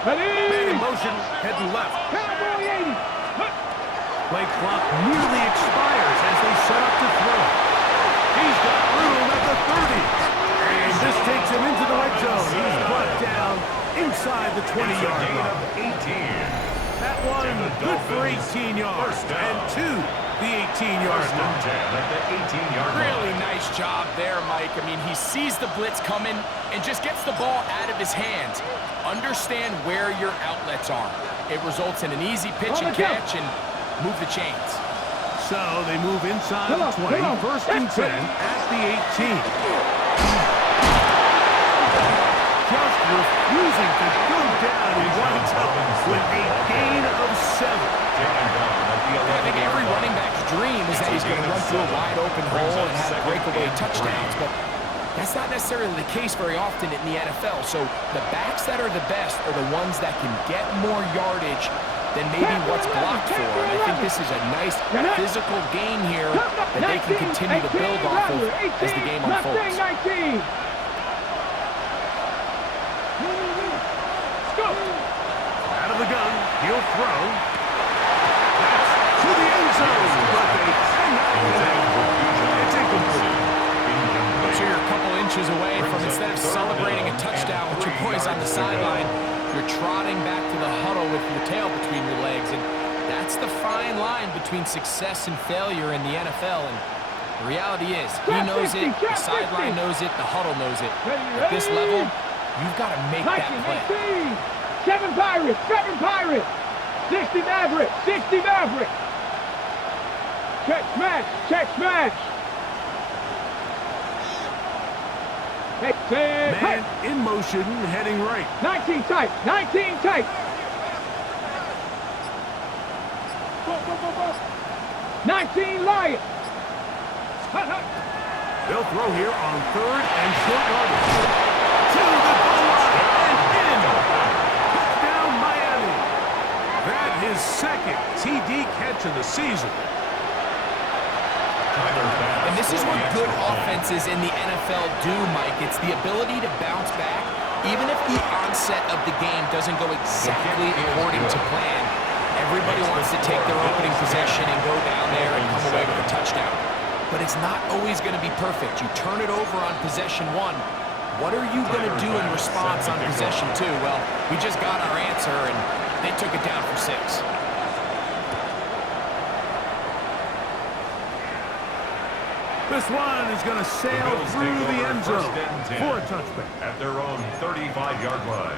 Man in motion, heading left. Cowboy 80. Play clock nearly expires as they set up to throw. He's got room at the 30. And this takes him into the red zone. He's brought down inside the 20-yard line. 18. That one good for 18 yards. And to the 18-yard line. At the 18-yard line. Really nice job there, Mike. I mean, he sees the blitz coming and just gets the ball out of his hands. Understand where your outlets are. It results in an easy pitch and catch and move the chains. So they move inside the 20, first and 10 at the 18. Just refusing to go down and winds up with a gain of 7. I think every running back's dream is that he's going to run through a wide open hole and have breakaway touchdowns, but that's not necessarily the case very often in the NFL. So the backs that are the best are the ones that can get more yardage than maybe what's blocked for. And I think this is a nice physical gain here that they can continue to build off of as the game unfolds. Out of the gun, he'll throw. That's to the end zone, but they cannot connect. It's incomplete. So you're a couple inches away from, instead of celebrating a touchdown with your boys on the sideline, you're trotting back to the huddle with your tail between your legs. And that's the fine line between success and failure in the NFL. And the reality is, he knows it, the sideline knows it, the huddle knows it. At this level, you've got to make that play. 7 Pirates, 7 Pirates. 60 Mavericks, 60 Mavericks. Check smash, check smash. Man in motion, heading right. 19 tight, 19 tight. 19 Lions. They'll throw here on third and short yardage. To the goal line and in. Touchdown Miami. That his second TD catch of the season. And this is what good offenses in the NFL do, Mike. It's the ability to bounce back, even if the onset of the game doesn't go exactly according to plan. Everybody wants to take their opening possession and go down there and come away with a touchdown. But it's not always going to be perfect. You turn it over on possession 1. What are you going to do in response on possession 2? Well, we just got our answer, and they took it down for 6. This one is going to sail through the end zone for a touchback. At their own 35-yard line.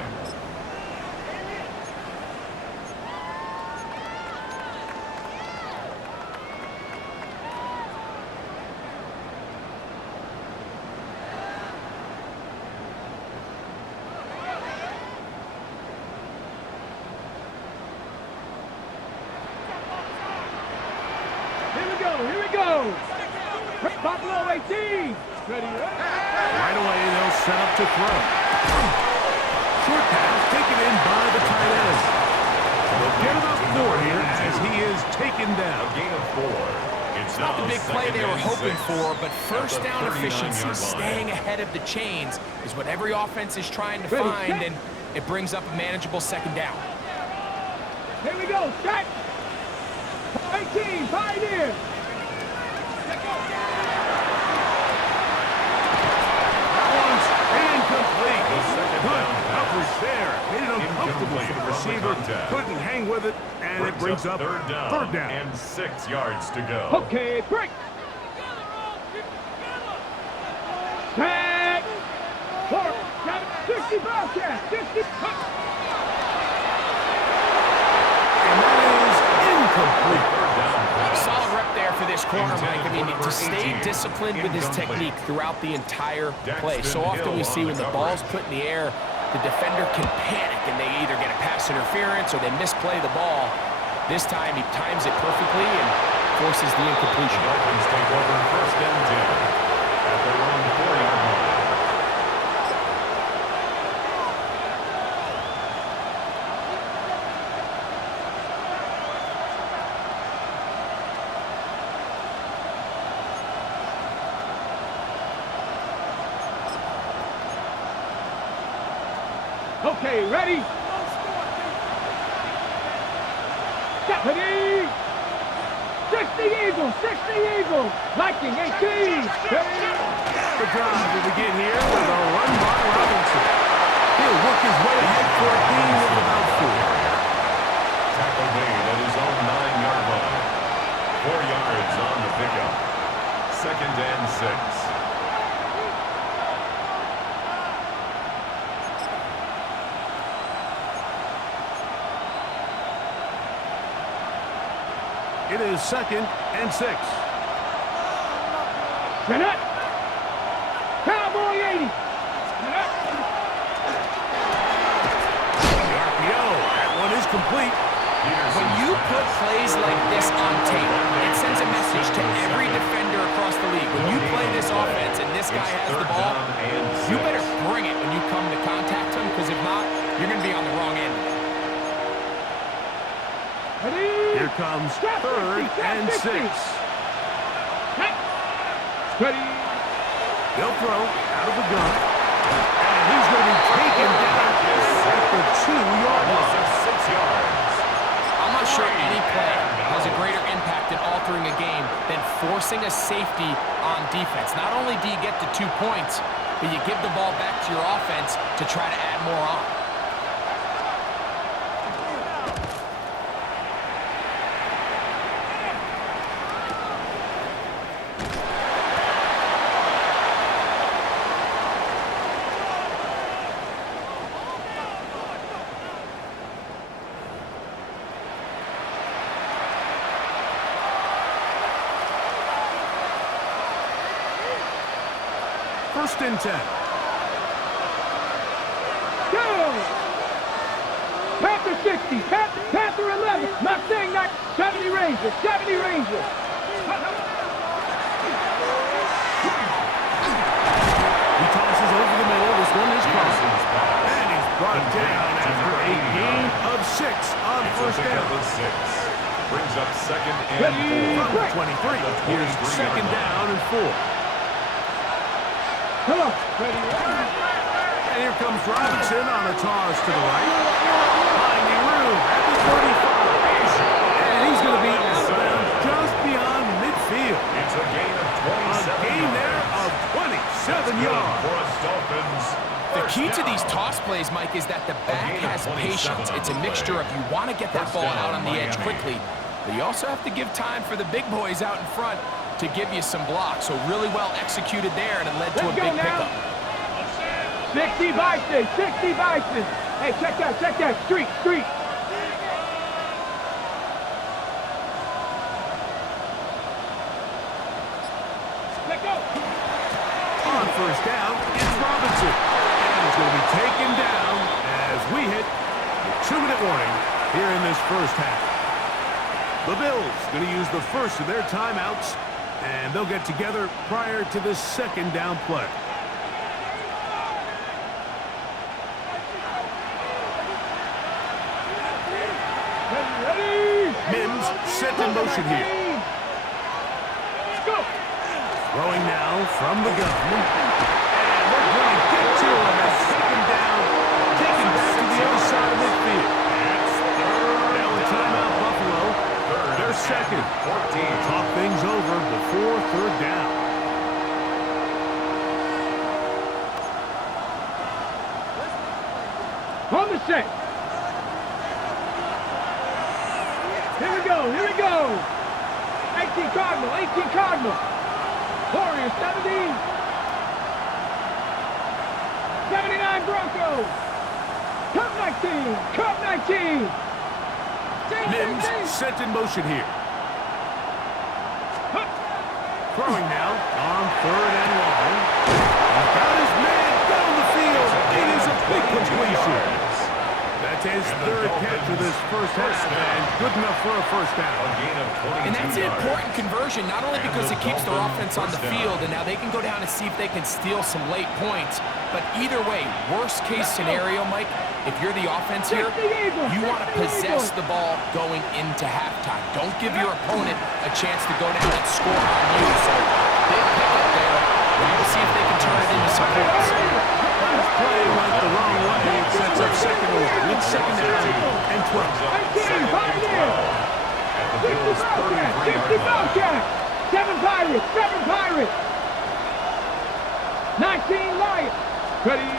Here we go. Buffalo 18. Ready. Right away, they'll set up to throw. Short pass taken in by the tight end. They'll get about 4 here as he is taken down. A gain of 4. It's not the big play they were hoping for, but first down efficiency, staying ahead of the chains, is what every offense is trying to find, and it brings up a manageable second down. Here we go. Set. 18. Pioneer. Coverage there. Made it uncomfortable for the receiver. Couldn't hang with it, and it brings up third down. And 6 yards to go. Okay, break. Set. 4. Got it. 60 Bobcats. 60. And that is incomplete. Solid rep there for this corner, Mike. I mean, to stay disciplined with his technique throughout the entire play. So often we see when the ball's put in the air, the defender can panic and they either get a pass interference or they misplay the ball. This time he times it perfectly and forces the incompletion. Dolphins take over first and 10 at their own 4-yard line. Okay, ready? 60 Eagles. Viking 18. The drive will begin here with a run by Robinson. He'll work his way ahead for a gain of about 4. Tackle made at his own 9-yard line. 4 yards on the pickup. 2nd and 6. It is 2nd and 6. Cannot. Cowboy 80. The RPO. That one is complete. When you put plays like this on tape, it sends a message to every defender across the league. When you play this offense and this guy has the ball, you better bring it when you come to contact him, because if not, you're going to be on the wrong end. Here comes 3rd and 6. Ready. They'll throw out of the gun. And he's going to be taken down at the 2-yard line. 6 yards. I'm not sure any play has a greater impact in altering a game than forcing a safety on defense. Not only do you get the 2 points, but you give the ball back to your offense to try to add more on. First and 10. Go! Panther 60. Panther 11. Not saying that. 70 Rangers. 70 Rangers. He tosses over the middle. This one is crossing. And he's brought down after a gain of 6 on first down. 6. Brings up 2nd and 4. From 23. Here's 2nd down and 4. Come on. Ready. And here comes Robinson on a toss to the right. Finding room at the 35. And he's going to be outbound just beyond midfield. It's a gain of A 27 gain there of 27 yards. For us Dolphins. The key to these toss plays, Mike, is that the back has patience. It's a mixture of you want to get that ball out on the edge quickly, but you also have to give time for the big boys out in front to give you some blocks. So really well executed there, and it led to a big pickup. 60 Bison. 60 Bison. Hey, check that. Street. Let go. On first down, it's Robinson. And he's going to be taken down as we hit the 2-minute warning here in this first half. The Bills going to use the first of their timeouts, and they'll get together prior to this 2nd down play. Ready. Mims set in motion here. Let's go. Throwing now from the gun. And they're going to get to him as 2nd down, taken back to the other side of midfield. Now a timeout, Buffalo. Their 2nd. 14. Talk things over before 3rd down. On the set. Here we go. 18 Cardinal. Warriors 70. 79 Broncos. Cup 19. Mims set in motion here. Throwing now on 3rd and long. He's got his man down the field. It is a big completion. That's his 3rd catch of this first half, and good enough for a first down. And that's an important conversion, not only because it keeps their offense on the field, and now they can go down and see if they can steal some late points. But either way, worst case scenario, Mike, if you're the offense here, you want to possess the ball going into halftime. Don't give your opponent a chance to go down and score on you. So big pickup there. We need to see if they can turn it into some points. Last play went the wrong way. It sets up 2nd and 1. It's 2nd down and 12. 19, 5 in. 60 Bobcats. Pirates, 7 Pirates. 19 Lions. Ready.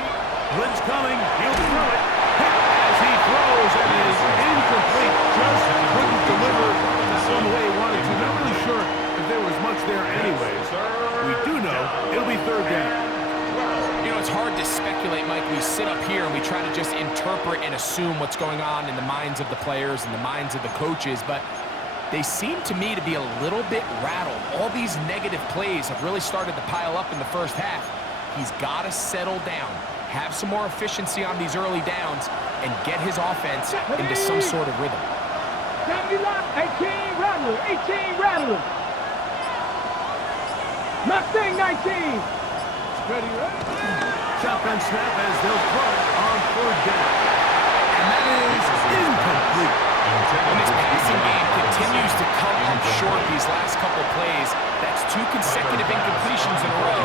Blitz coming. He'll throw it. Hit as he throws, and it is incomplete. Just couldn't deliver the way he wanted to. Not really sure if there was much there anyways. We do know it'll be third down. You know, it's hard to speculate, Mike. We sit up here and we try to just interpret and assume what's going on in the minds of the players and the minds of the coaches, but they seem to me to be a little bit rattled. All these negative plays have really started to pile up in the first half. He's got to settle down, have some more efficiency on these early downs, and get his offense into some sort of rhythm. 18 Rattler, 18 Rattler. Mustang 19. Ready, Shotgun snap as they'll throw it on third down. And that is incomplete. And this passing game continues to come up short these last couple plays. That's 2 consecutive incompletions in a row.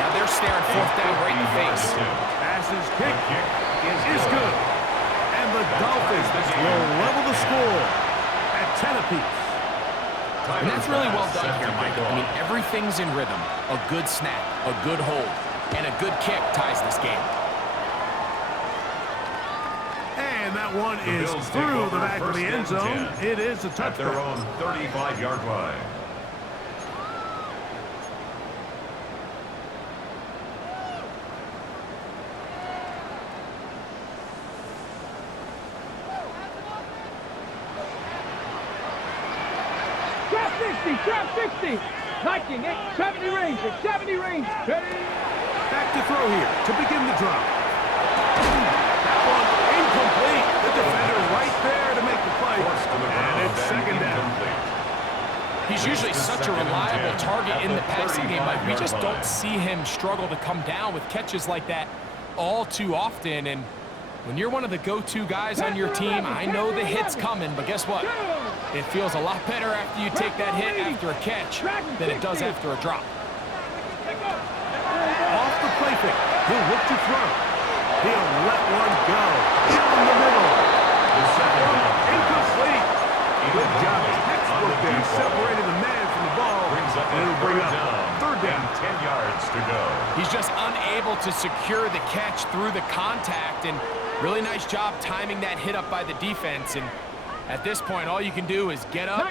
Now they're staring fourth down right in the face. Passes kick is good. And the Dolphins will level the score at 10 apiece. And that's really well done here, Mike. I mean, everything's in rhythm. A good snap, a good hold, and a good kick ties this game. And that one is through the back of the end zone. It is a touchdown. At their own 35-yard line. Trap 60. 19, 70 range, 70 range. Ready. Back to throw here to begin the drop. That one incomplete. The defender right there to make the play. And it's second down. He's usually such a reliable target in the passing game, but we just don't see him struggle to come down with catches like that all too often. And when you're one of the go-to guys on your team, I know the hit's coming, but guess what? It feels a lot better after you take that hit after a catch than it does after a drop. Off the play fake. He'll look to throw. He'll let one go. Down the middle. Incomplete. Good job. Textbook there. Separated the man from the ball. And it'll bring up third down. 10 yards to go. He's just unable to secure the catch through the contact, and really nice job timing that hit up by the defense. And at this point, all you can do is get up,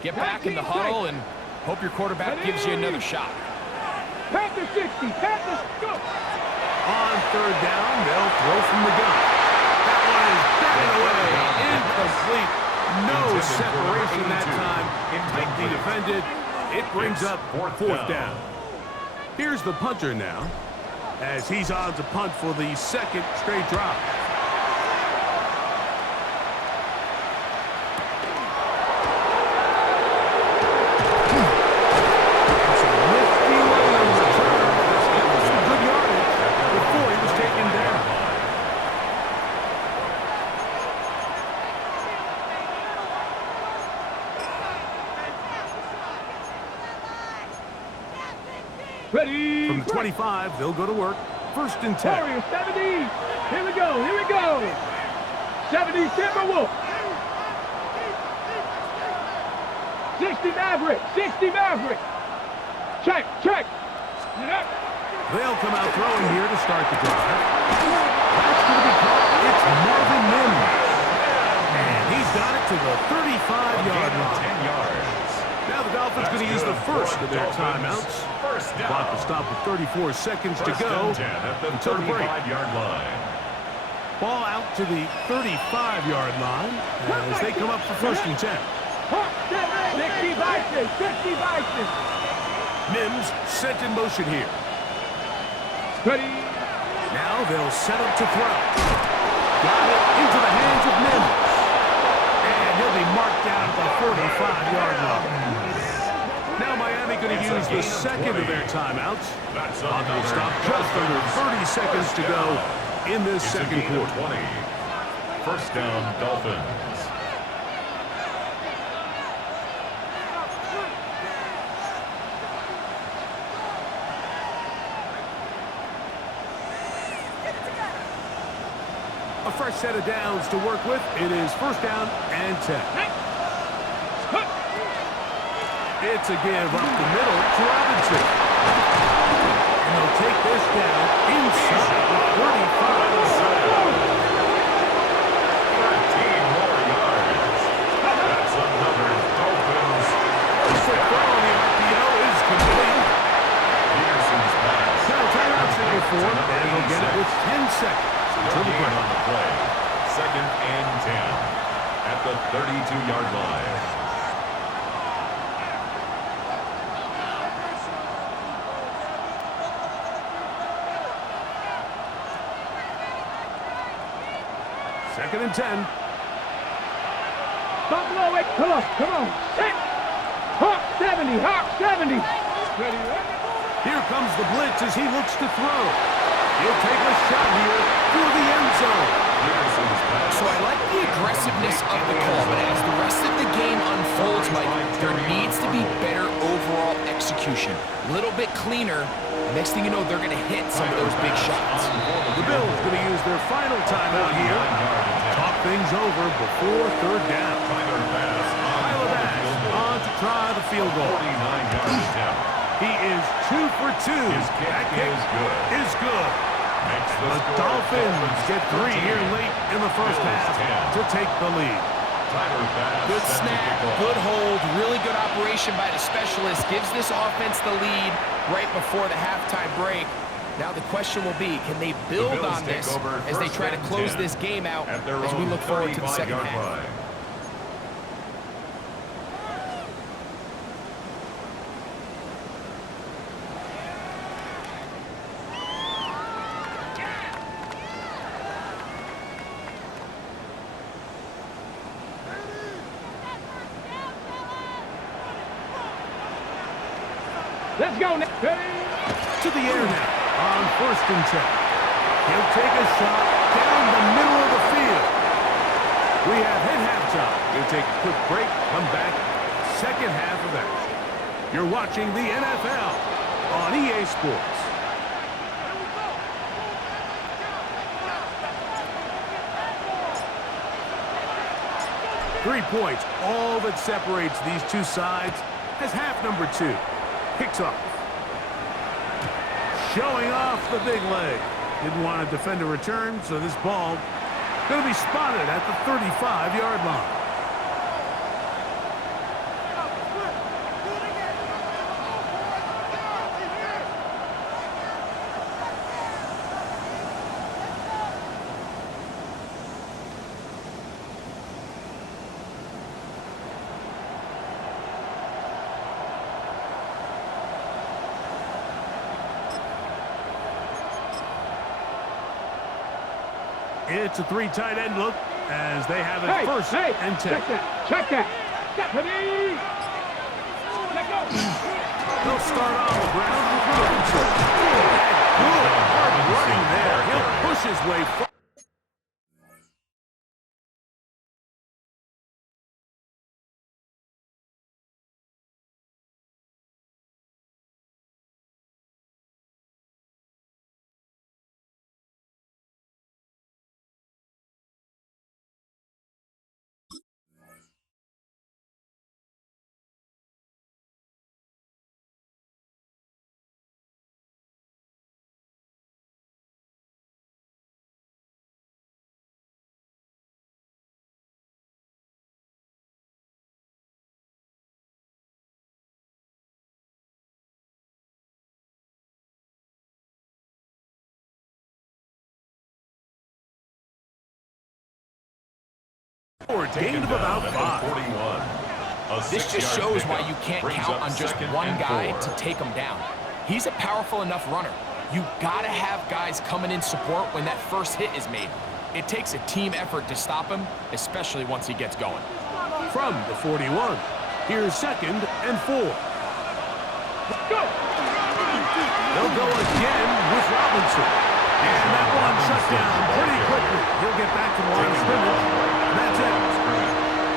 get back in the huddle, and hope your quarterback gives you another shot. Panther 60, Panthers, go! On third down, they'll throw from the gun. That one is batted away. Incomplete. No separation that time. Tightly defended. It brings up fourth down. Here's the punter now, as he's on to punt for the second straight drop. Ready. From the 25, they'll go to work. First and 10. Warriors 70. Here we go. Here we go. 70 Timberwolves. 60 Maverick. 60 Maverick. Check. Check. They'll come out throwing here to start the drive. That's going to be caught. It's Marvin Mims. And he's got it to the 35-yard line. 10 yards. Now the Dolphins going to use the first of their timeouts. Clock will stop with 34 seconds to go until the break. line. Ball out to the 35-yard line as they come up for first and 10. 60 Bison. 60 Bison. Mims set in motion here. Ready. Now they'll set up to throw. Got it into the hands of Mims. And he'll be marked down at the 45-yard line. Now Miami going to use the second of their timeouts. Clock will stop just under 30 seconds to go in this second quarter. 20. First down, Dolphins. A fresh set of downs to work with. It is first down and 10. It's a give up the middle to Robinson. And they'll take this down inside the 35. 13 more yards. That's another Dolphins. The quick throw on the RPO is complete. Peterson's pass. Now timeout signal for him, and he'll get it with 10 seconds until the break. On the play. 2nd and 10 at the 32-yard line. Second and 10. Buffalo, wait, come on, sit! Hawk 70, Hawk 70! Ready, ready? Here comes the blitz as he looks to throw. He'll take a shot here through the end zone. Peterson's pass. So I like the aggressiveness of the call, but as the rest of the game unfolds, Mike, there needs to be better overall execution. A little bit cleaner. The next thing you know, they're going to hit some of those big shots. The Bills going to use their final timeout here. Talk things over before third down. Tyler Bass On to try the field goal. 49-yard attempt. He is 2 for 2. His kick That kick is good. is good. Makes the The score Dolphins get 3 here late in the first Bills half 10. to take the lead. Tyler Bass Good sets the snap, kickoff. good hold, really good operation by the specialist. Gives this offense the lead right before the halftime break. Now the question will be, can they build Bills on take this over as they first try to and close 10 this game out at their as we own look forward to the second 35-yard half? line. Let's go, Nick. Ready? To the air now on 1st and 10. He'll take a shot down the middle of the field. We have hit halftime. We'll take a quick break, come back, second half of action. You're watching the NFL on EA Sports. Three-points, all that separates these two sides as half number 2 kicks off. Showing off the big leg. Didn't want to defend a return, so this ball going to be spotted at the 35-yard line. It's a 3 tight end look as they have it first and 10. Check that. Stephanie! Let go. They'll start off the ground with Robinson. Good hard running there. He'll push his way forward. Gain of about 5. This just shows why you can't count on just one guy to take him down. He's a powerful enough runner. You gotta have guys coming in support when that first hit is made. It takes a team effort to stop him, especially once he gets going. From the 41, here's 2nd and 4. Go. They'll go again with Robinson. And that one shut down pretty quickly. He'll get back to the line of scrimmage, and that's it.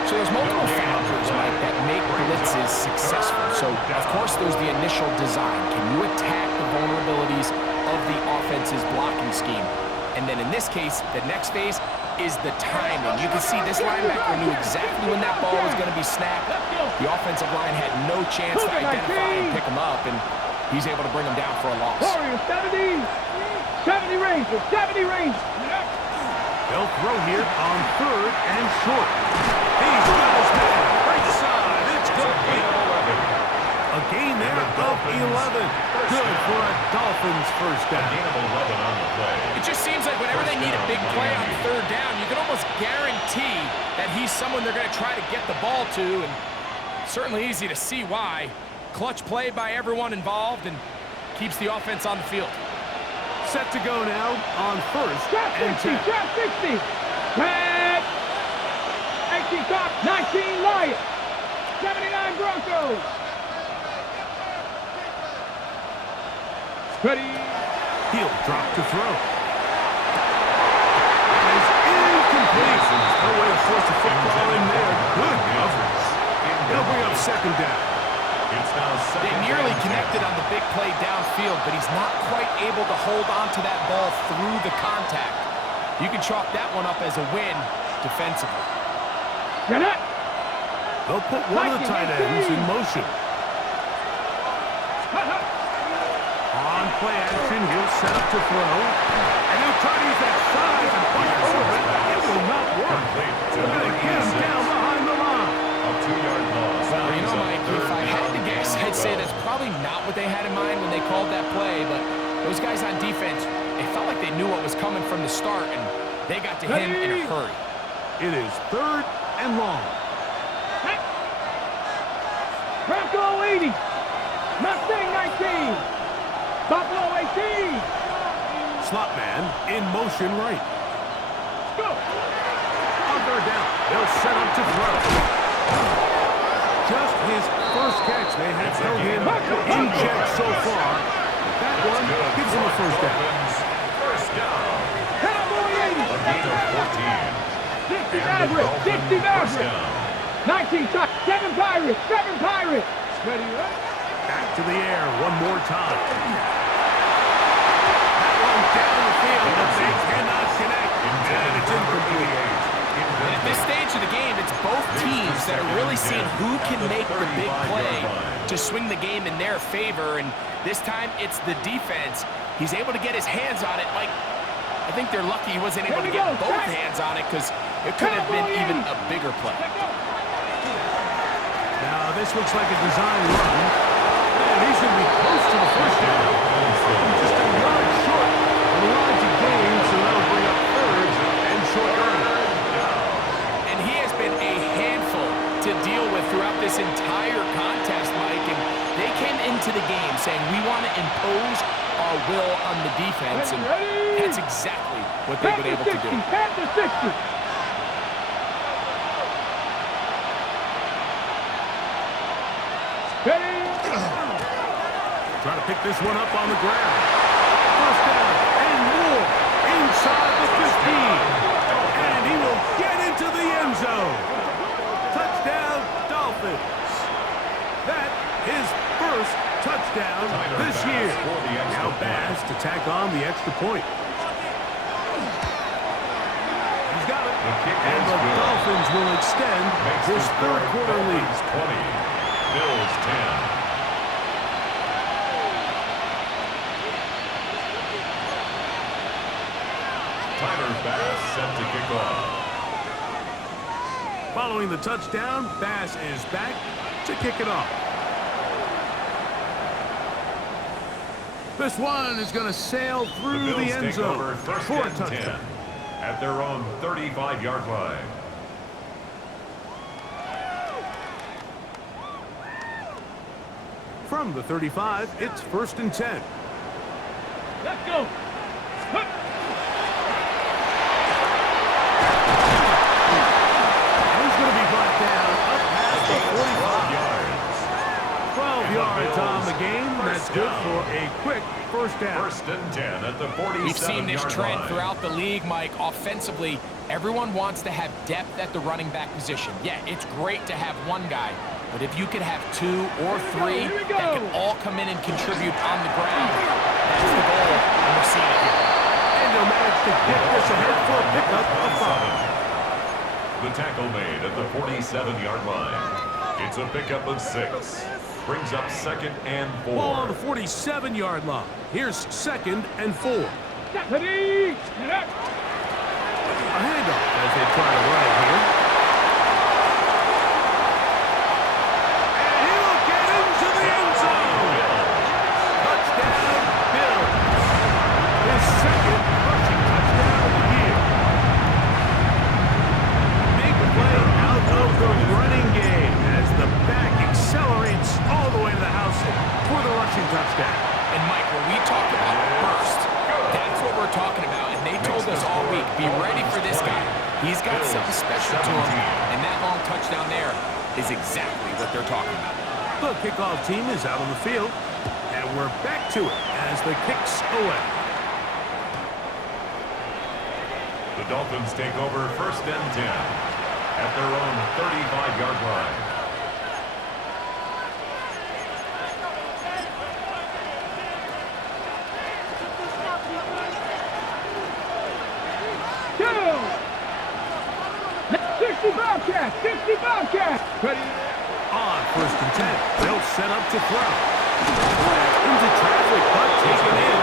So there's multiple factors, Mike, that make blitzes successful. So, of course, there's the initial design. Can you attack the vulnerabilities of the offense's blocking scheme? And then in this case, the next phase, is the timing. You can see this linebacker knew exactly when that ball was going to be snapped. The offensive line had no chance to identify and pick him up, and he's able to bring him down for a loss. Warriors, 70. 70 Rangers, 70 Rangers. They'll throw here on 3rd and short. He's got his man. Right side. It's complete. A gain there of 11. Good for a Dolphins first down. A gain of 11 on the play. It just seems like whenever they need a big play on 3rd down, you can almost guarantee that he's someone they're going to try to get the ball to, and certainly easy to see why. Clutch play by everyone involved and keeps the offense on the field. Set to go now on 1st and 10. Trap 60. Red. 18 top, 19 Lions. 79 Broncos. Ready. He'll drop to throw. Is incomplete. No way to force the football in there. Good coverage. They'll bring up 2nd down. It's now They nearly connected on the big play downfield, but he's not quite able to hold on to that ball through the contact. You can chalk that one up as a win defensively. They'll put one of the tight ends in motion. On play action, he'll set up to throw. And he'll try to use that size and push over it. It will not work. They're going to get him down behind the line. A 2-yard loss. Well, you know, Mike, if I had to guess, I'd say that's probably not what they had in mind when they called that play, but those guys on defense, they felt like they knew what was coming from the start, and they got to him in a hurry. It is 3rd and long. Bronco 80. Mustang 19. Buffalo 18. Slot man in motion right. Go. On 3rd down, they'll set up to throw. Just his first catch. They have thrown him in check so far. That one gives him a 1st down. First down. Cowboy 80. A gain of 14. 60 Maverick. 60 Maverick. 19 touch. 7 Pirates. 7 Pirates. Ready, right? Back to the air one more time. That one down the field, but they cannot connect. And it's incomplete. And at this stage of the game, it's both teams that are really seeing who can make the big play to swing the game in their favor. And this time, it's the defense. He's able to get his hands on it. Like, I think they're lucky he wasn't able to get both hands on it because it could have been even a bigger play. Now, this looks like a design run. And he's going to be close to the 1st down. Just a yard short on the line to gain, so that'll bring up 3rd and short early. And he has been a handful to deal with throughout this entire contest, Mike. And they came into the game saying, we want to impose our will on the defense. And that's exactly what they've been able to do. Panther 60. Ready? Trying to pick this one up on the ground. 1st down and more inside the 15. And he will get into the end zone. Touchdown, Dolphins. That is 1st touchdown this year. Now Bass to tack on the extra point. He's got it. And the Dolphins will extend this 3rd quarter lead. 20. Bills 10. Tyler Bass set to kick off. Following the touchdown, Bass is back to kick it off. This one is going to sail through the end zone for a touchdown. At their own 35-yard line. From the 35, it's 1st and 10. Let's go. He's going to be brought down up past the 45. 12 yards on the game. That's good for a quick 1st down. 1st and 10 at the 47-yard line. We've seen this trend throughout the league, Mike. Offensively, everyone wants to have depth at the running back position. Yeah, it's great to have one guy, but if you could have 2 or 3 that can all come in and contribute on the ground, that's the goal, and we're seeing it here. And they'll manage to get this ahead for a pickup of 5. The tackle made at the 47-yard line. It's a pickup of 6. Brings up 2nd and 4. Ball on the 47-yard line. Here's 2nd and 4. Ready? A handoff as they try to run it here. And he'll get into the end zone. Touchdown, Bill. His 2nd rushing touchdown of the year. Big play out of the running game as the back accelerates all the way to the house for the rushing touchdown. And Mike, when we talk about burst, that's what we're talking about. And they told us all week, be ready for this guy. He's got something special to him. And that long touchdown there is exactly what they're talking about. The kickoff team is out on the field. And we're back to it as the kick's away. The Dolphins take over 1st and 10 at their own 35-yard line. Bobcat, 60 Bobcat. Ready? On 1st and 10, they'll set up to throw. Into traffic, but taken in.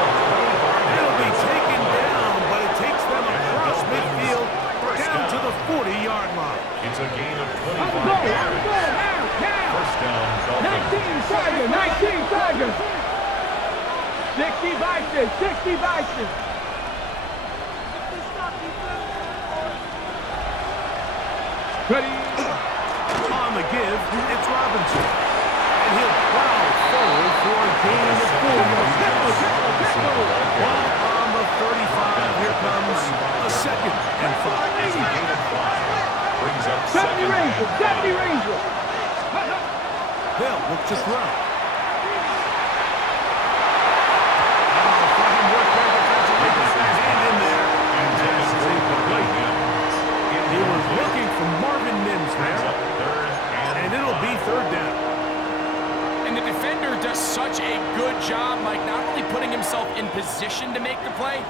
It'll be taken down, but it takes them across midfield down to the 40-yard line. It's a gain of 25 On the goal, yards. now. First down, Dolphins. 19 Tigers, 19 Tigers. 60 Bison, 60 Bison. Ready? On the give, it's Robinson. And he'll plow forward for a gain of 4 yards. Ball on the 35. Here comes a 2nd and 5. It's a gain of 5. Brings up 70 2nd and Rangers, 5. 70 Rangers. They'll look to throw. He was looking for Marvin Mims there. And it'll be 3rd down. And the defender does such a good job, Mike, not only putting himself in position to make the play,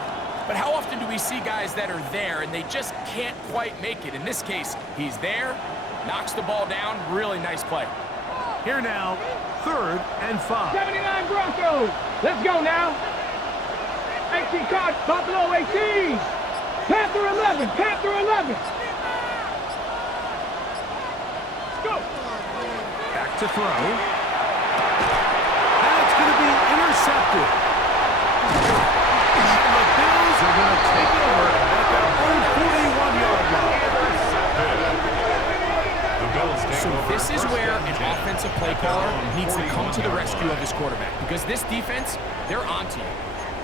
but how often do we see guys that are there and they just can't quite make it? In this case, he's there, knocks the ball down, really nice play. Here now, 3rd and 5. 79 Broncos. Let's go now. 18 cards, Buffalo 18. Panther 11, Panther 11. Go. Back to throw. That's going to be intercepted. And the Bills are going to take it over at their own 41-yard line. So this is where an offensive play caller needs to come to the rescue of his quarterback, because this defense, they're onto you.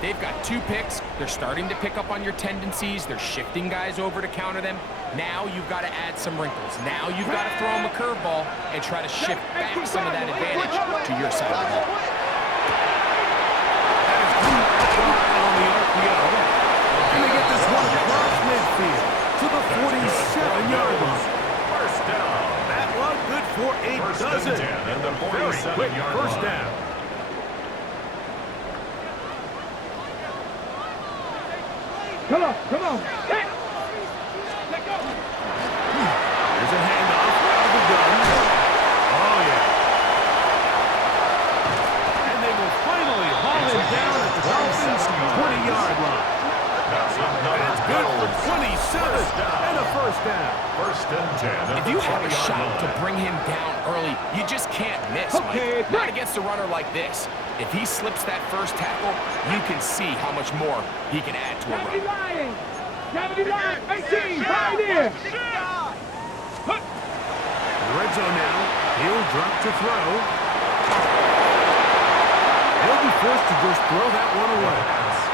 They've got 2 picks. They're starting to pick up on your tendencies. They're shifting guys over to counter them. Now you've got to add some wrinkles. Now you've got to throw them a curveball and try to shift back some of that advantage to your side of the ball. On the RPO. And they get this one across midfield to the 47-yard line. First down. That one good for a dozen. And the Very quick 47-yard first line. down. Come on, come on. Hey. Let go. There's a handoff out of the gun. Oh, yeah. And they will finally haul him down at the Dolphins' 20-yard line. That's good for 27 and a first down. 1st and 10. If you have a shot to bring him down early, you just can't miss, Okay, Mike. Not against a runner like this. If he slips that first tackle, you can see how much more he can add to a 70 run. Lions. 70 Lions. 18. Pioneer. Red zone now. He'll drop to throw. He'll be forced to just throw that one away.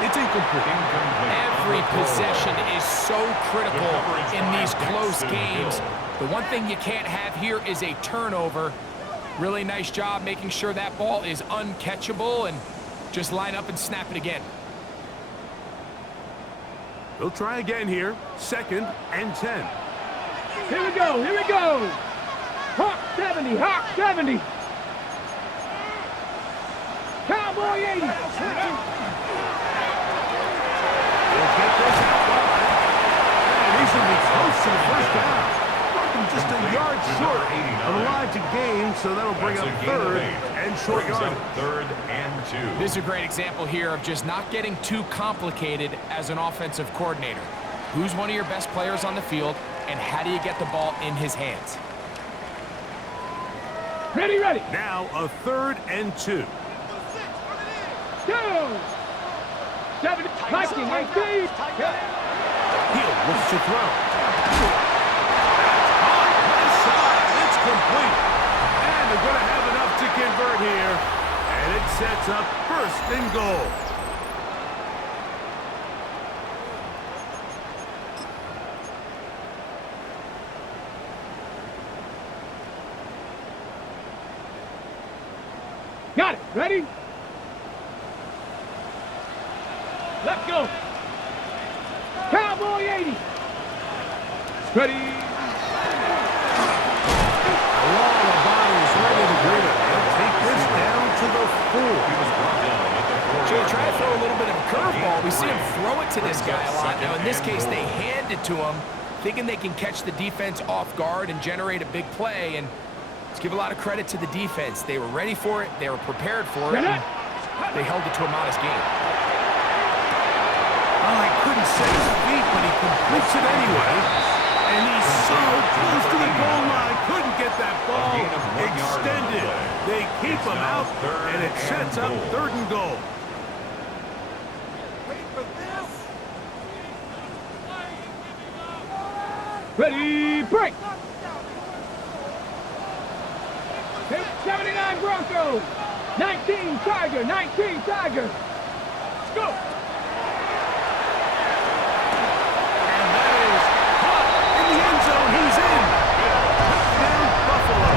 It's incomplete. Every possession is so critical in these close games. The one thing you can't have here is a turnover. Really nice job making sure that ball is uncatchable, and just line up and snap it again. They'll try again here. 2nd and 10. Here we go. Here we go. Hawk 70. Hawk 70. Cowboy 80. He'll get this out wide. And he's going to be close to the first down. Just a yard short of the line to gain, so that'll bring up third and short yard. Third and 2. This is a great example here of just not getting too complicated as an offensive coordinator. Who's one of your best players on the field, and how do you get the ball in his hands? Ready, ready. Now a third and 2. Go. 7, Viking, 18. He'll look to throw. It's complete. And they're going to have enough to convert here. And it sets up first and goal. Got it. Ready? Let's go. Cowboy 80. Ready. Along the bottles ready to greet him. They'll take this down to the 4. So they try to throw a little bit of a curveball. We see him throw it to this guy a lot. Now, in this case, they hand it to him, thinking they can catch the defense off guard and generate a big play. And let's give a lot of credit to the defense. They were ready for it. They were prepared for it. And they held it to a modest gain. Oh, he couldn't set his feet, but he completes it anyway. And he's so close to the goal line. Couldn't get that ball extended. They keep him out, and it sets up third and goal. Ready, break. 79 Broncos. 19 Tiger, 19 Tiger. Let's go. And that is caught in the end zone. He's in. Touchdown, Buffalo.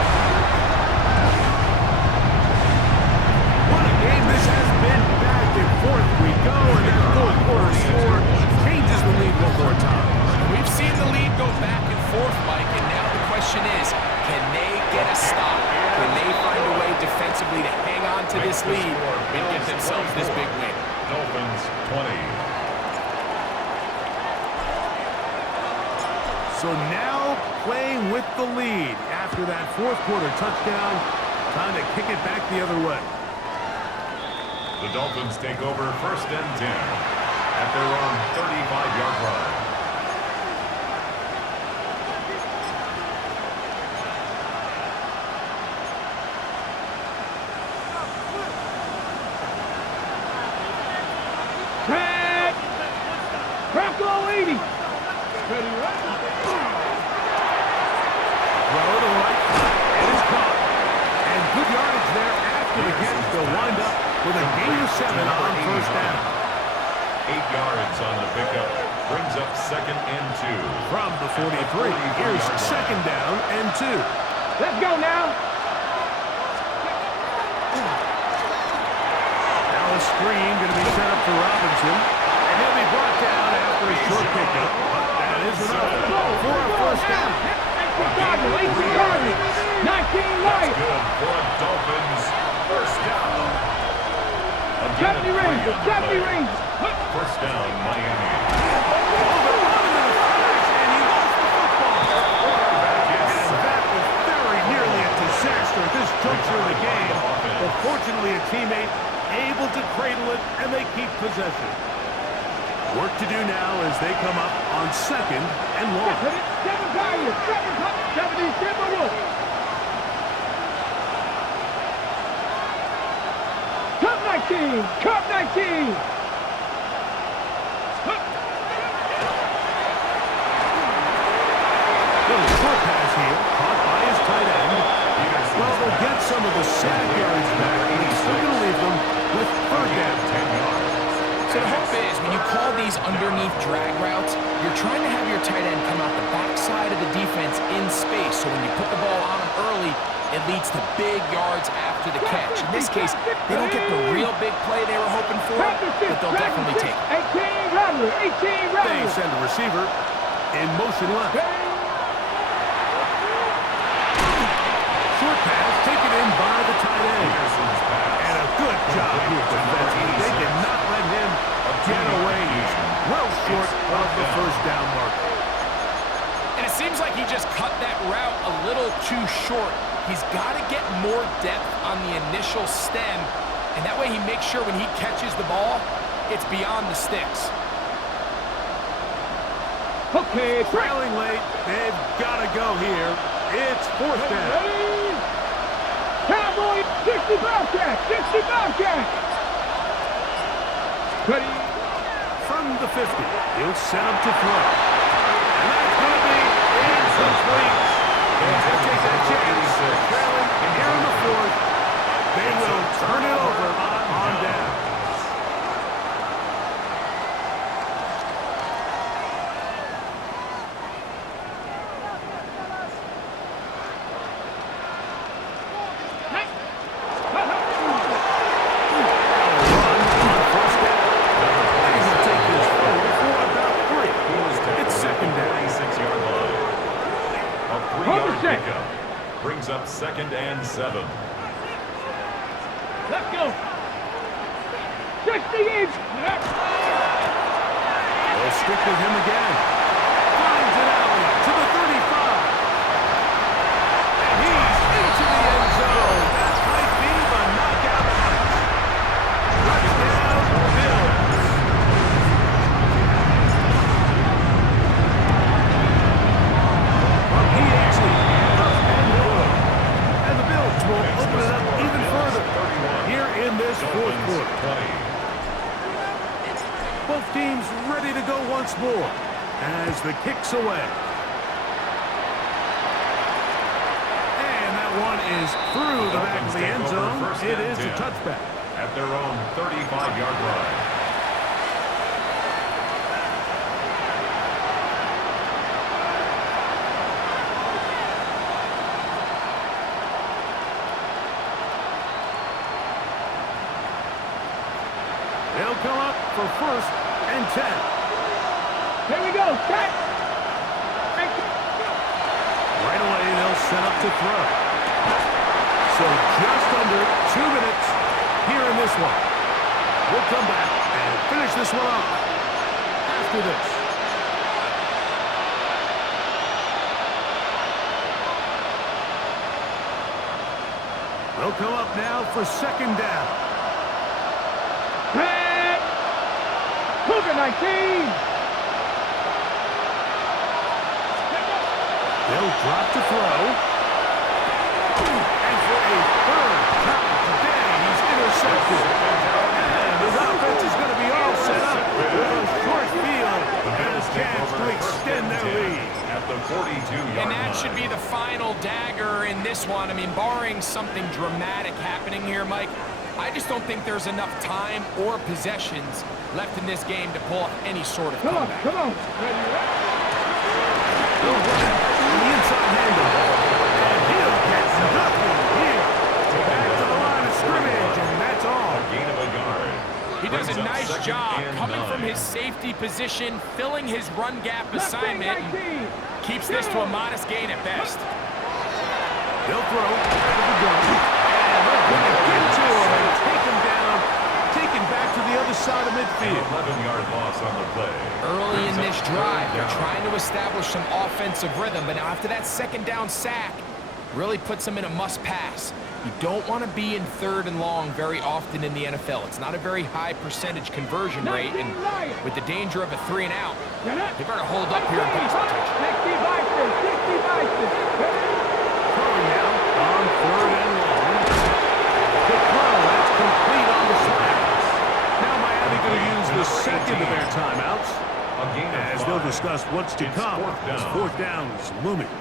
What a game this has been. Back and forth we go, and that fourth quarter score changes the lead one more time. We've seen the lead go back and forth, Mike, and now the question is, can they get a stop? Can they find a way defensively to hang on to this lead and get themselves this big win? Dolphins 20. So now playing with the lead after that fourth quarter touchdown. Time to kick it back the other way. The Dolphins take over first and 10 at their own 35-yard line. Track. Bronco 80. Ready, right? Throw to the right side. It is caught. And good yardage there after the catch. They'll wind up with a gain of 7 on first down. 8 yards on the pickup. Brings up second and 2. From the 43, here's second down and 2. Let's go now. Now a screen going to be set up for Robinson. And he'll be brought down after a short pickup. But that is enough for a first down. 18 Cardinals. 19 Lions. Good for a Dolphins first down. Again, 70 Rangers. 70 Rangers. First down, Miami. At this juncture of the game, but fortunately a teammate able to cradle it, and they keep possession. Work to do now as they come up on second and long. 70 Timberwolves. Cup 19. Cup 19. Little short pass here, caught by his tight end. Well, they'll get some of the sack yards back, and he's still going to leave them with third down. 10 yards. So the hope is when you call these underneath drag routes, you're trying to have your tight end come out the backside of the defense in space. So when you put the ball on him early, it leads to big yards after the catch. In this case, they don't get the real big play they were hoping for, but they'll definitely take it. 18 Rattler. 18 They Rattler. send a receiver in motion left. Short pass taken in by the tight end. Peterson's pass. And a good job here defensively. They did not let him get away. well short of the first down mark. And it seems like he just cut that route a little too short. He's got to get more depth on the initial stem, and that way he makes sure when he catches the ball, it's beyond the sticks. Okay, Trailing late, they've got to go here. It's fourth down. Cowboy, 60 Bobcat, 60 Bobcat. Ready. From the 50, he'll set up to throw. And that's going to be incomplete. They'll take that chance. Trailing here in the fourth. They will turn it over on down. Brings up 2nd and 7. Let's go. 60 inch. They'll stick with him again. Finds it out to the 35. And he's into the end zone. That might be the knockout punch. Touchdown, Bills. Well, he actually up and good. And the Bills will open it up even further here in this fourth quarter. Both teams ready to go once more as the kick's away. And that one is through the back of the end zone. It is a touchback. At their own 35-yard line. They'll come up for 1st and 10. Here we go. Set. Right away, they'll set up to throw. So just under 2 minutes here in this one. We'll come back and finish this one up after this. They'll come up now for 2nd down. Cougar 19. They'll drop to throw. And for a 3rd time today, he's intercepted. And his offense is going to be all set up with a short field and a chance to extend their lead. At the 42-yard And that line. should be the final dagger in this one. I mean, barring something dramatic happening here, Mike, I just don't think there's enough time or possessions left in this game to pull off any sort of Come on, comeback. come on. They'll run it on the inside handle. And he'll get nothing here. Back to the line of scrimmage, and that's all. A gain of a yard. He does a Brings up nice 2nd job and coming 9. from his safety position, filling his run gap Left wing assignment, 19. and keeps this to a modest gain at best. They'll throw out of the gun. And they're going to get to him and take him down, taken back to the other side of An midfield. 11-yard loss on the play. Early in Brings this up drive, 3rd they're down. trying to establish some offensive rhythm, but now after that 2nd down sack, really puts them in a must-pass. You don't want to be in 3rd and long very often in the NFL. It's not a very high percentage conversion rate, and with the danger of a 3 and out, they better hold up here and pass protection. 60 Bison, 60 Bison. Throwing now on 3rd and long. The throw, that's complete on the slant. Now Miami going to use the second of their timeouts. A gain of As 5. they'll discuss what's to It's come 4th as down. 4th down is looming.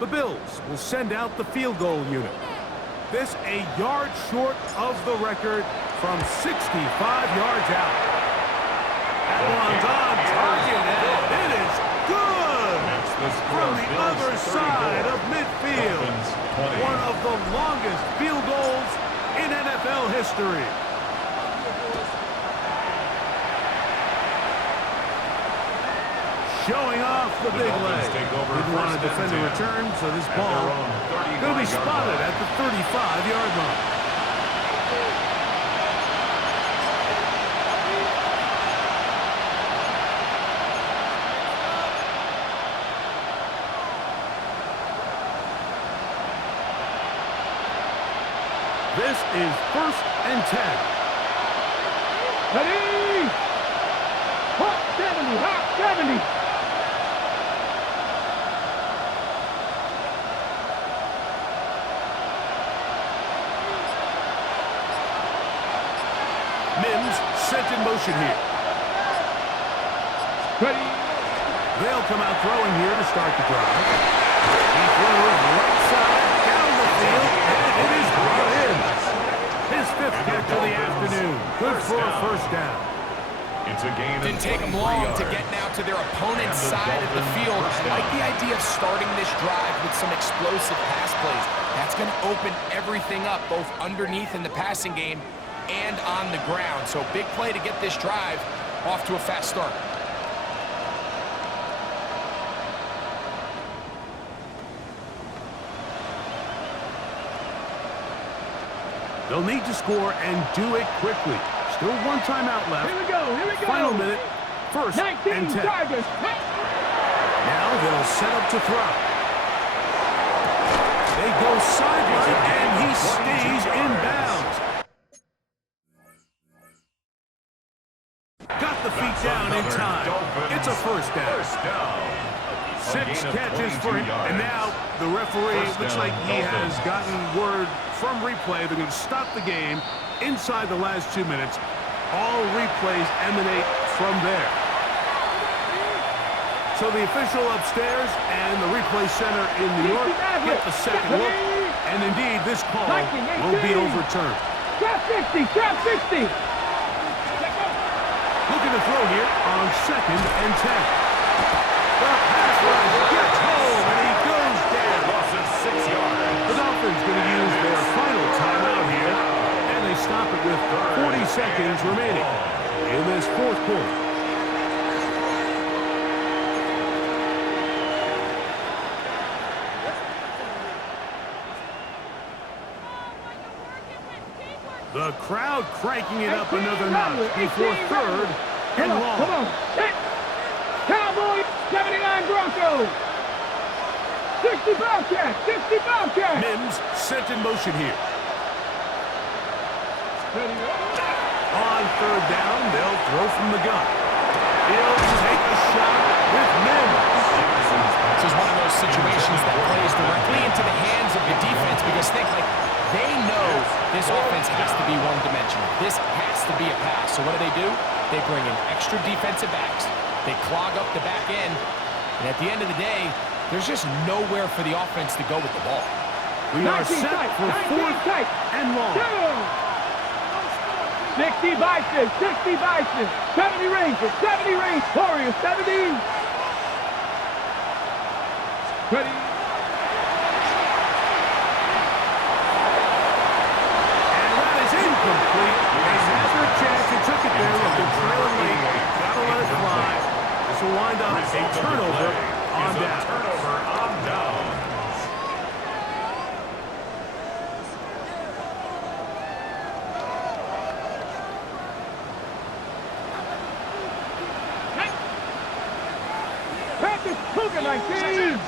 The Bills will send out the field goal unit. This a yard short of the record from 65 yards out. That one's on target, and it is good That's the score. from the Bills other 34, side of midfield. Dolphins 20. One of the longest field goals in NFL history. Showing off the big leg. Dolphins take over Didn't want to 1st and defend the 10. return, so this At ball their own going to be 35-yard spotted line. at the 35-yard line. This is 1st and 10. Ready? Hot 70, hot 70. Mims set in motion here. Ready? They'll come out throwing here to start the drive. He throws right side down the field, and it is brought in. His 5th catch of the afternoon. Good for a 1st down. It's a gain. Didn't take them long to get now to their opponent's side of the field. I like the idea of starting this drive with some explosive pass plays. That's going to open everything up, both underneath in the passing game and on the ground. So big play to get this drive off to a fast start. They'll need to score and do it quickly. Still 1 timeout left. Here we go, here we go. Final minute, 1st 19 and 10. Tigers. Now they'll set up to throw. They go sideline, and he stays in bounds. Got the feet down in time. It's a 1st down. 1st down. 6 catches for him. And now the referee looks like he has gotten word from replay. They're going to stop the game inside the last 2 minutes. All replays emanate from there. So the official upstairs and the replay center in New York get the second look. And indeed, this call will be overturned. Trap 60, trap 60. Looking to throw here on 2nd and 10. The pass rush gets home, and he goes down. Loss of 6 yards. The Dolphins going to use their final timeout here, and they stop it with 40 seconds remaining in this 4th quarter. The crowd cranking it up another notch before 3rd and long. Come on. Hit. Cowboys, 79 Broncos. 60 Bobcats, 60 Bobcats. Mims set in motion here. Ready? On 3rd down, they'll throw from the gun. He'll take a shot with Mims. This is one of those situations that plays directly into the hands of the defense because they know this offense has to be one-dimensional. This has to be a pass. So what do? They bring in extra defensive backs. They clog up the back end. And at the end of the day, there's just nowhere for the offense to go with the ball. We are set for 4th and long. 60 Bison, 60 Bison, 70 Rangers, 70 Rangers, Warriors, 70. Ready? And that is incomplete. They had their chance. They took it there with the trailing lead. Gotta let it fly. This will wind up a turnover on down. Turnover on downs. Panthers, Cougar 19.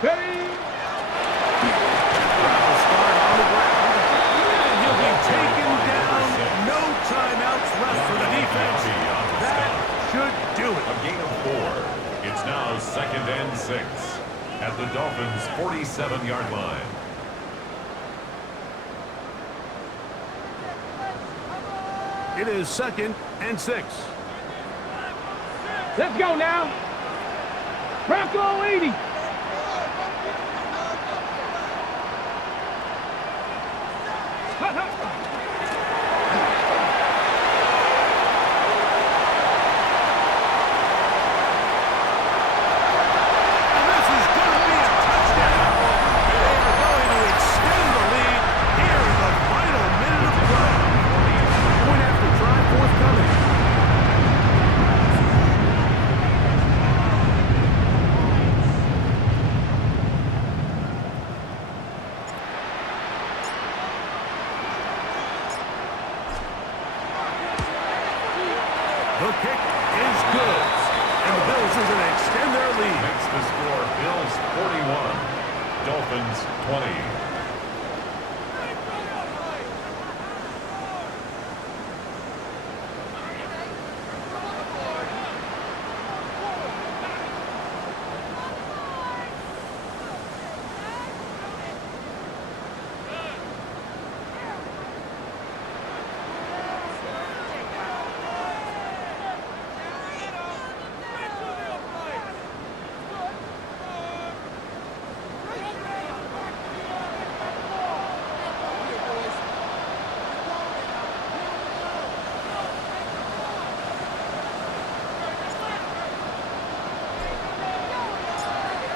Ready? Start on the ground. And he'll be taken down. No timeouts left for the defense. That should do it. A gain of 4. It's now 2nd and 6 at the Dolphins' 47-yard line. It is 2nd and 6. Let's go now. Bronco 80. And this is going to be a touchdown. They are going to extend the lead here in the final minute of play. Point after try forthcoming. Dolphins 20.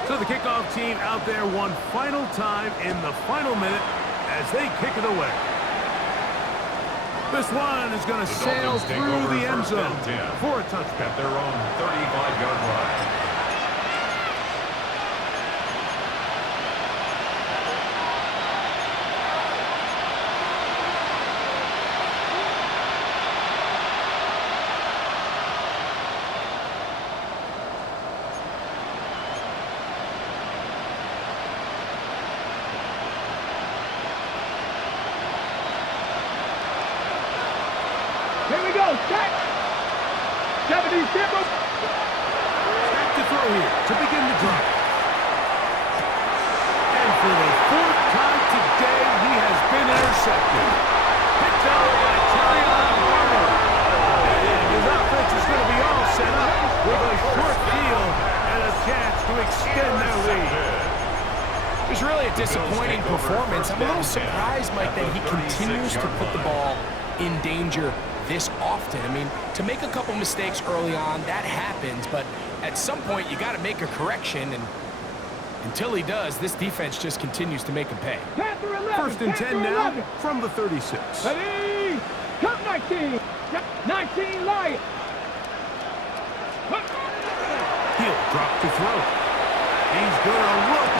So the kickoff team out there one final time in the final minute as they kick it away. This one is going to sail Dolphins take through over the end first zone and 10 for a touchdown. at their own 35-yard line. Here we go, set. 70 Simple. Back to throw here to begin the drive. And for the fourth time today, he has been intercepted. Picked out by Carrion Arnold. And his offense is going to be all set up with a short field and a chance to extend their lead. It's really a disappointing performance. I'm a little surprised, Mike, that he continues to put the ball in danger this often. I mean, to make a couple mistakes early on, that happens, but at some point you got to make a correction, and until he does, this defense just continues to make him pay. Panther 11. First and 10 now from the 36. Ready? Come 19. 19 Lions. He'll drop to throw. He's going to look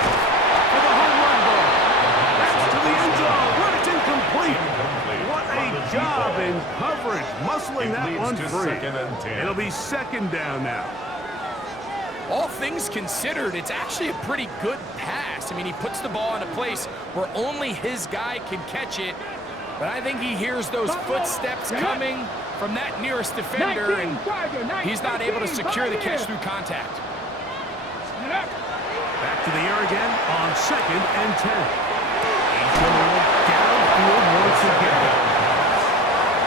for the home run ball. That's to the end zone, but it's incomplete. What a job in coverage, muscling that one free. It'll be second down now. All things considered, it's actually a pretty good pass. I mean, he puts the ball in a place where only his guy can catch it, but I think he hears those footsteps coming from that nearest defender, and he's not able to secure the catch through contact. Back to the air again on second and 10. He's going to look downfield once again.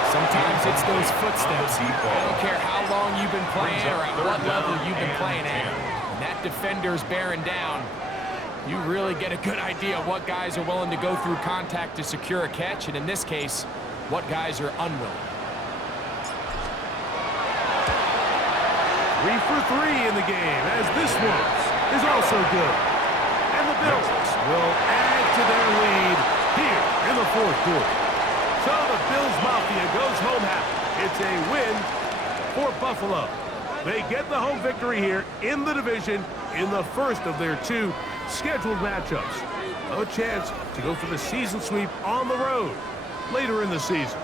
Sometimes it's those footsteps. I don't care how long you've been playing or at what level you've been playing at. When that defender's bearing down, you really get a good idea of what guys are willing to go through contact to secure a catch, and in this case, what guys are unwilling. 3 for 3 in the game, as this one is also good. And the Bills will add to their lead here in the fourth quarter. So the Bills Mafia goes home happy. It's a win for Buffalo. They get the home victory here in the division in the first of their 2 scheduled matchups. No chance to go for the season sweep on the road later in the season.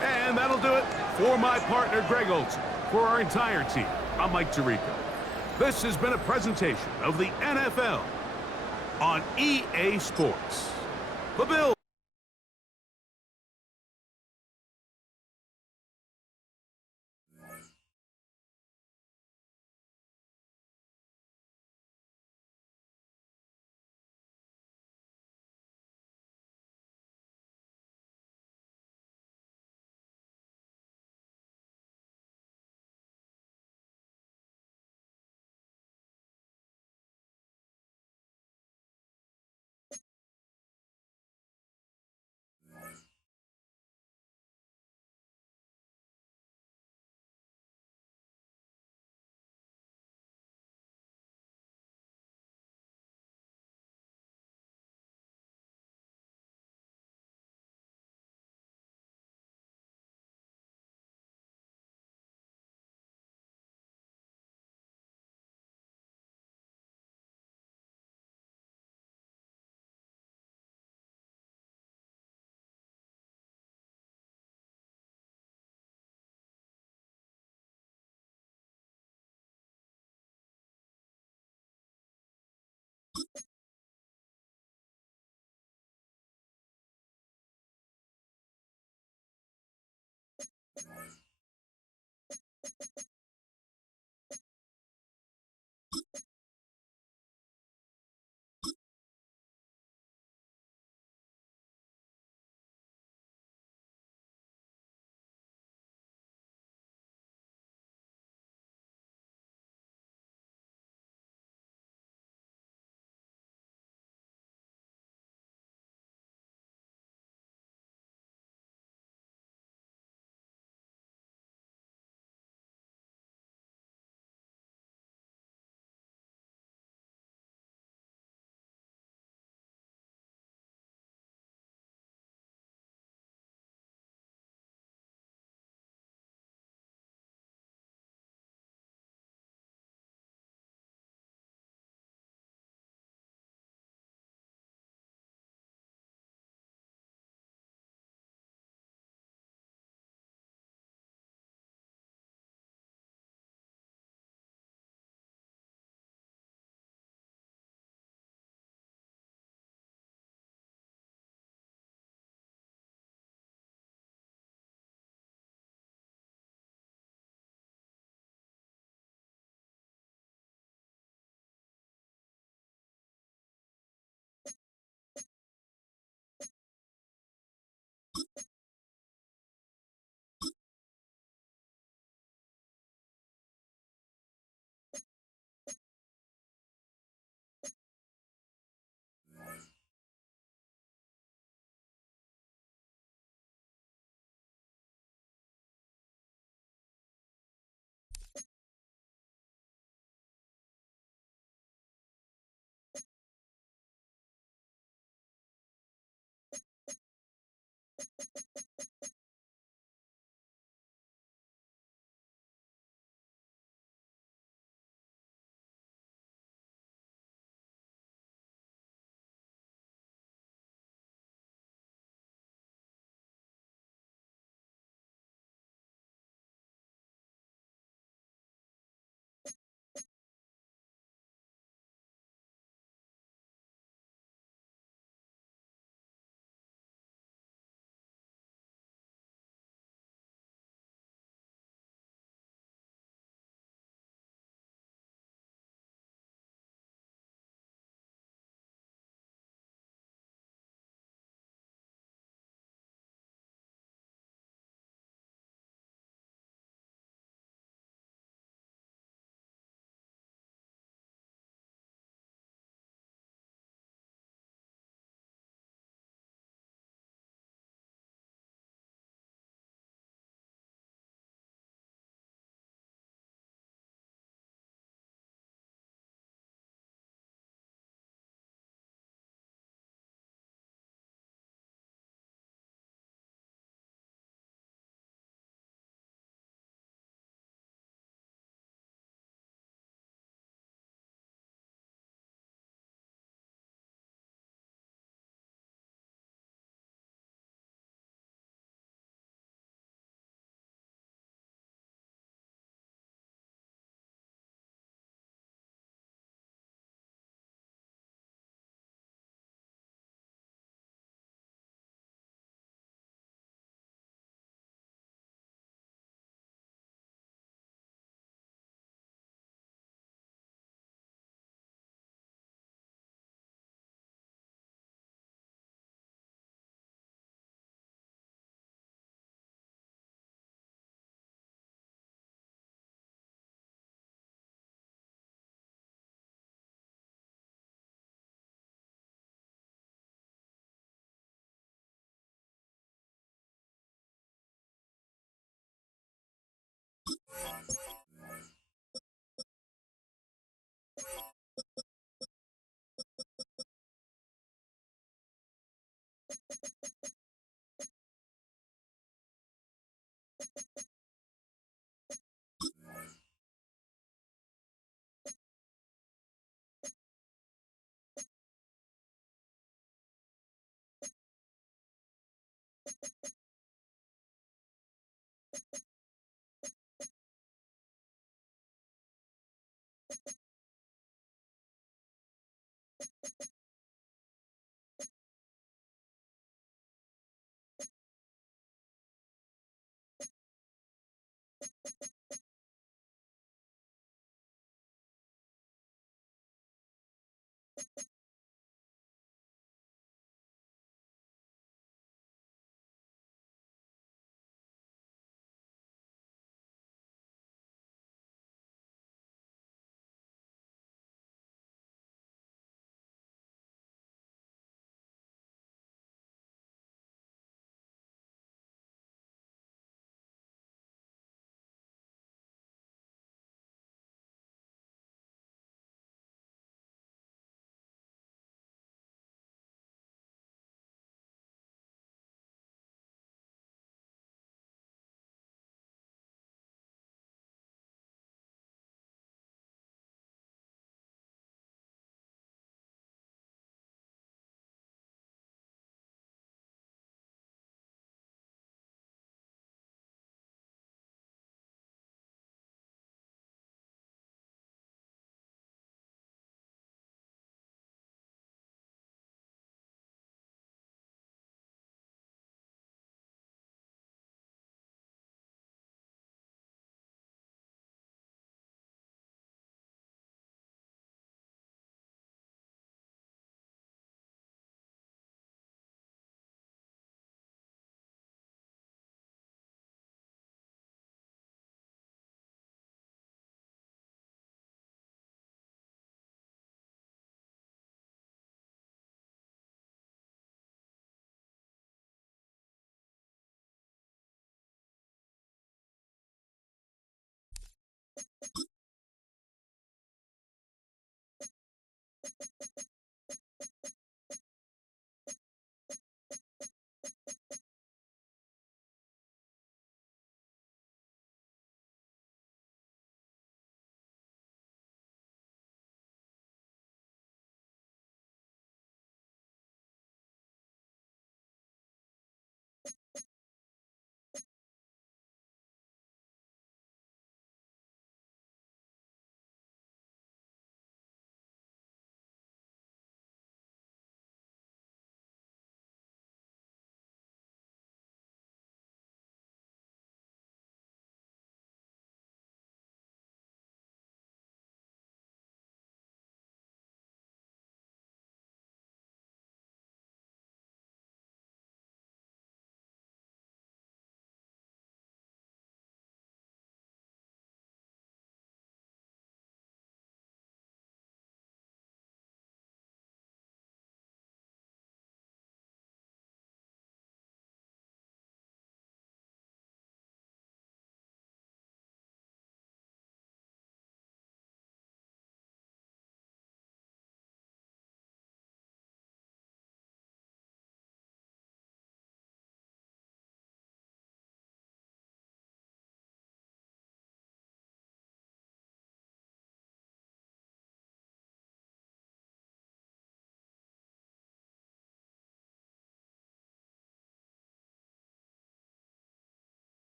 And that'll do it for my partner, Greg Olson. For our entire team, I'm Mike Tirico. This has been a presentation of the NFL on EA Sports. The Bills.